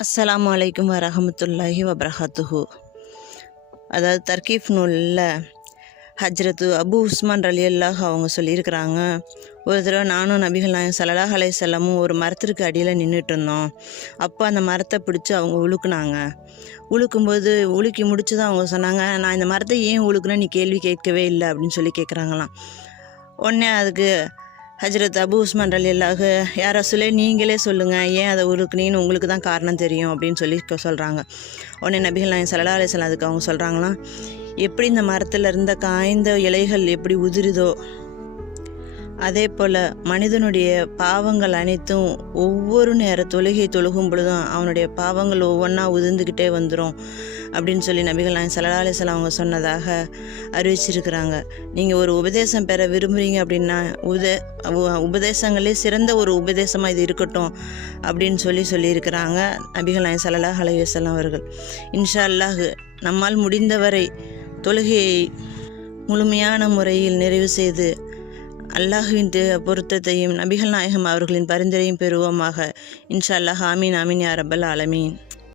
அஸ்லாம் வலைக்கம் வரஹமத்துல்லாஹி வபரகாத்துஹு. அதாவது தர்கீஃப் நூலில் ஹஜ்ரத்து அபு உஸ்மான் அலி அல்லாஹ் அவங்க சொல்லியிருக்கிறாங்க ஒரு தடவை நானும் நபிகள் நாயகம் சல்லல்லாஹ் அலைஹி செல்லமும் ஒரு மரத்திற்கு அடியில் நின்றுட்டு இருந்தோம் அப்போ அந்த மரத்தை பிடிச்சி அவங்க உழுக்குனாங்க. உழுக்கும்போது உலுக்கி முடிச்சு தான் அவங்க சொன்னாங்க நான் இந்த மரத்தை ஏன் உழுக்குனேன் நீ கேள்வி கேட்கவே இல்லை அப்படின்னு சொல்லி கேட்குறாங்களாம் உடனே அதுக்கு ஹஜ்ரத் அபு உஸ்மான் அலி அல்லாஹு யாரா சொல்லே நீங்களே சொல்லுங்கள் ஏன் அதை உருக்குனீன்னு உங்களுக்கு தான் காரணம் தெரியும் அப்படின்னு சொல்லி சொல்கிறாங்க உடனே நபிகள் நாயன் சல்லா அலிஸ்லாம் அதுக்கு அவங்க சொல்கிறாங்களாம் எப்படி இந்த மரத்தில் இருந்த காய்ந்த இலைகள் எப்படி உதிருதோ அதே போல் மனிதனுடைய பாவங்கள் அனைத்தும் ஒவ்வொரு நேர தொழுகை தொழுகும் பொழுதும் அவனுடைய பாவங்கள் ஒவ்வொன்றா உதிர்ந்துக்கிட்டே வந்துடும் அப்படின்னு சொல்லி நபிகள் நாயகம் சல்லா அலிஸ்லாம் அவங்க சொன்னதாக அறிவிச்சிருக்கிறாங்க. நீங்கள் ஒரு உபதேசம் பெற விரும்புகிறீங்க அப்படின்னா உத உ- உபதேசங்களே சிறந்த ஒரு உபதேசமாக இது இருக்கட்டும் அப்படின்னு சொல்லி சொல்லியிருக்கிறாங்க நபிகள் நாயன் சல்லல்லாஹ் அலைஹி அவர்கள். இன்ஷா அல்லாஹு நம்மால் முடிந்தவரை தொழுகையை முழுமையான முறையில் நிறைவு செய்து அல்லாஹுவின் பொருத்தத்தையும் நபிகள் நாயகம் அவர்களின் பரிந்துரையும் பெறுவோமாக இன்ஷா அல்லாஹ் ஆமீன் ஆமீன் யாரபல் ரப்பல் ஆலமீன்.